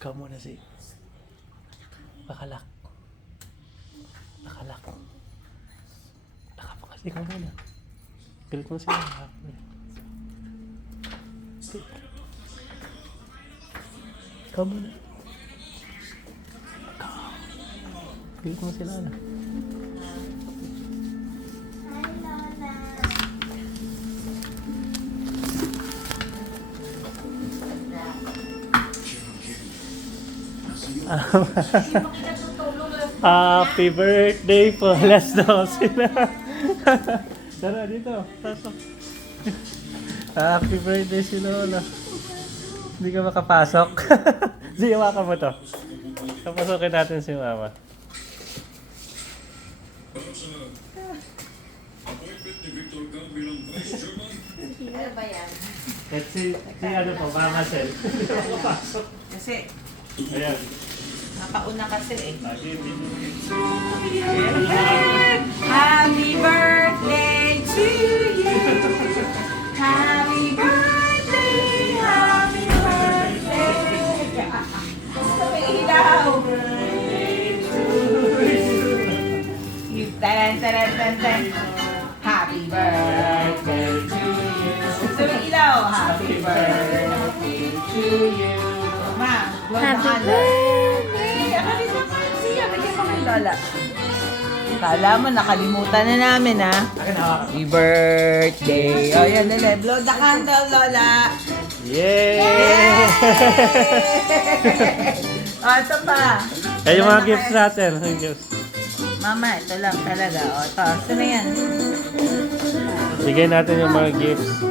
Ikaw muna si... Nakalak. Nakalak. Nakapakas. Ikaw muna. Galit mo sila. Ikaw muna. Galit mo sila na. Happy birthday po. Last 12 na. Tara dito. Pasok. Happy birthday si Lola. Hindi ka makapasok. Sige, hawakan mo to. Papasokin natin si Mama. Ano ba yan? Let's see ano po, Mama Sel. Hindi ka makapasok. Kasi, Ayan. napauna kasi eh. Lagi, Happy birthday to you! Happy birthday! Happy birthday! Sabay ilaw! Tan, tan, tan, tan. Happy birthday to you! Sabay ilaw! Happy birthday to you! Ma, Happy birthday! Happy birthday! Bigyan mo kay Lola. Kala mo, nakalimutan na namin, ha? Akin hawakan. Happy birthday! O, yan, Lele. Blow the candle, Lola! Yay! O, ito pa. Ay, yung mga gifts natin. Yung gifts. Mama, ito lang talaga. O, ito. Saan na yan? Bigay natin yung mga gifts.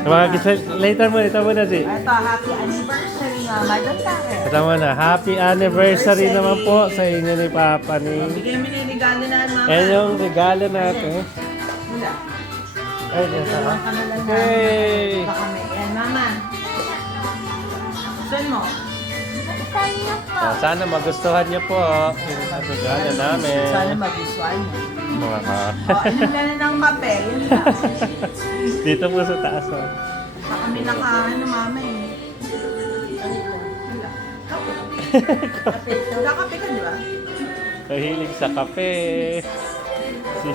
Yung mga gifts, later mo, ito muna si. Ito, happy anniversary, Mama. Doon sa akin. Ito muna, happy anniversary naman po sa inyo ni Papa ni. Bigay mo na yung regalo na, Mama. Ayan yung regalo natin. Wala. Ay, ito. Baka na lang na. Yay! Baka may. Yan, Mama. Saan mo? Kanya po. Sana magustuhan niyo po yung regalo namin. Sana mag-visual mo. Mga O, inom na ng kape. Yun lang. Dito po sa taas. Oh. Baka may nakaano, Mama eh. Wala. Kape. Nagkakape ka, di ba? Kahilig sa kape. Si...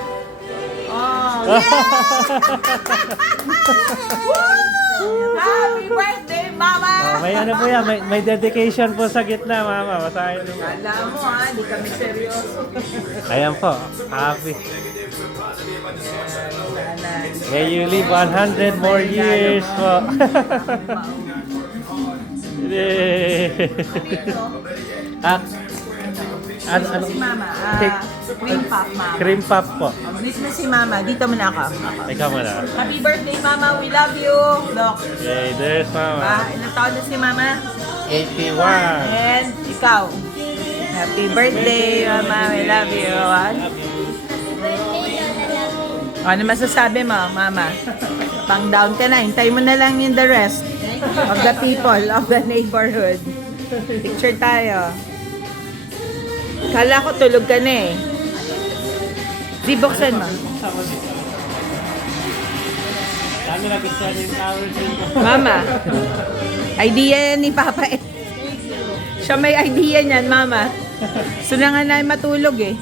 Oh, yeah! Woo! Happy birthday, Mama! Oh, may ano po yan, may dedication po sa gitna, Mama. Masahin niyo. Kala mo ha, di kami seryoso. Ayan po, happy. May you live 100 more years po. Yay! Ano? Si Mama, Cake. cream puff, Mama. Cream puff po. Greet mo si Mama, dito muna ako. Ikaw muna. Happy birthday, Mama, we love you. Look, Yay, there's Mama. ilang taon na si Mama? 81. And ikaw. Happy birthday, Mama, we love you. Ano masasabi mo, Mama? Pang down ka na, hintay mo na lang yung the rest of the people of the neighborhood. Picture tayo. Kala ko tulog ka na eh. Di buksan mo. Dami na gusto yung flowers dito. Mama, idea yan ni Papa eh. Siya may idea niyan, Mama. So na nga na matulog eh.